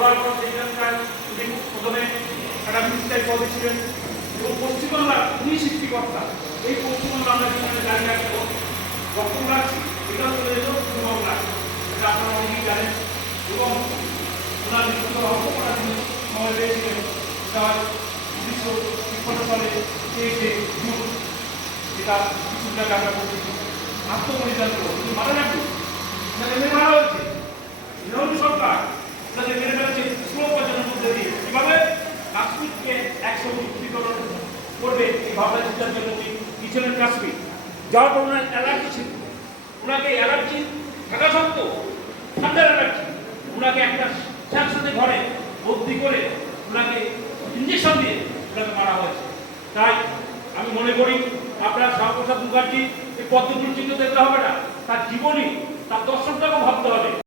করার পর সেখানকার তিনি প্রথমে একটা মিনিস্টার পদে ছিলেন এবং পশ্চিমবাংলার উনি সৃষ্টিকর্তা। এই পশ্চিমবাংলা আমরা যেখানে দাঁড়িয়ে রাখবো বক্তব্য রাখছি, এটা চলে এলো পূর্ববাংলা, এটা আপনারা অনেকেই জানেন। এবং ওনার নেতৃত্ব অল্প করা তিনি সময় পেয়েছিলেন, সেটা 1956 সালে 23শে জুন, যেটা কিছুদিন আগে আমরা করছি আত্মবলিদান করবো। তিনি মারা যাননি, এমনি মারা হয়েছে বিরোধী সরকার তাদের মেরে ফেলেছে স্লো পর্যটনের মধ্যে দিয়ে। কিভাবে কাশ্মীরকে 150 করবে এই ভাবনা চিন্তার জন্য উনি গিয়েছিলেন কাশ্মীর। যাওয়ার পর ওনার অ্যালার্জি ছিল, ওনাকে অ্যালার্জি থাকা সত্ত্বেও ঠান্ডার অ্যালার্জি, ওনাকে একটা স্যাঁতসেঁতে ঘরে বন্দি করে ওনাকে ইঞ্জেকশন দিয়ে ওনাকে মারা হয়েছে। তাই আমি মনে করি আপনার শ্যামাপ্রসাদ মুখার্জি এই পদ্মফুল চিহ্ন দেখতে হবে না, তার জীবনী, তার দর্শনটাকেও ভাবতে হবে।